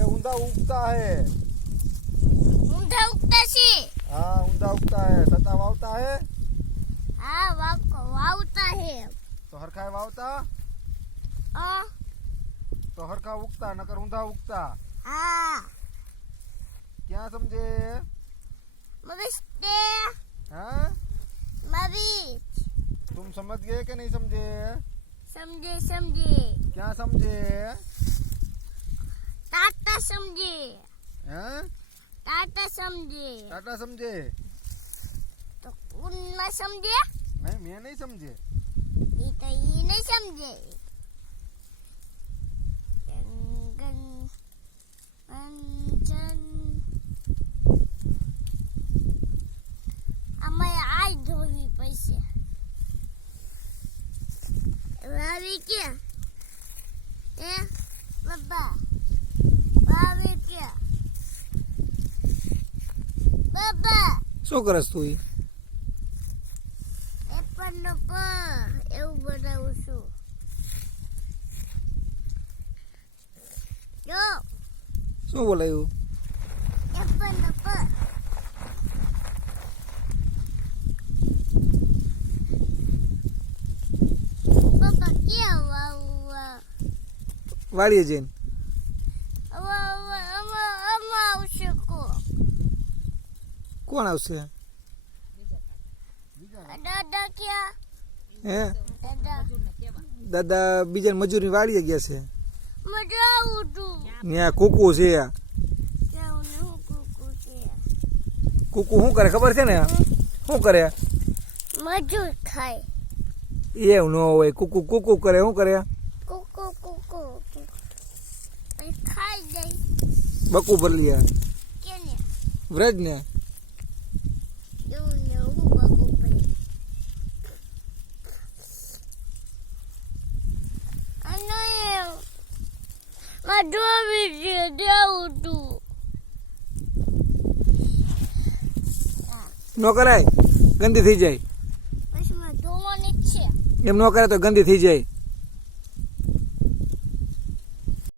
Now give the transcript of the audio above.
ये ऊंधा उगता है। ઊંધા ઉગતા છે हाँ ऊंधा उगता है। सता वावता है હા વાવતા હે तो हरखा वावता આ तो हरखा उगता नकर ऊंधा उगता। હા क्या समझे? મસ્તે हाँ મવી तुम समझ गए कि नहीं समझे? સમજે क्या समझे? તાતા સમજે हैं टाटा समझे टाटा समझे? तो उनमें समझे नहीं मैं नहीं समझे। ये तो ये नहीं समझे गंगन अंजन हमें आज धोवी पैसे भाभी क्या बाबा भाभी क्या બાબા શું કરસ તું ઈ? એ પણ એવું બનાવું છું જો શું બોલાયું? એ પણ બાબા ક્યાં વાવવા વાડીએ જઈને. આમાં આવશે કોણ આવશે? દાદા ક્યાં હે દાદા દાદા બીજા મજૂરી વાડીએ ગયા છે. મજા આવું તું ત્યાં કુકુ છે. ક્યાં હું કુકુ છે કુકુ શું કરે ખબર છે ને? શું કરે? મજૂર ખાય એવું ન હોય. કુકુ કુકુ કરે. શું કરે? કુકુ ખાઈ જાય બકુ ભરલિયા કેને વ્રજ ને. એવું ને હું બાબુ ભાઈ અને મજૂરી છે દેવું તું ન કરાય, ગંદી થઈ જાય. પછી મેં ધોવાની જ છે એમ ન કરે તો ગંદી થઈ જાય.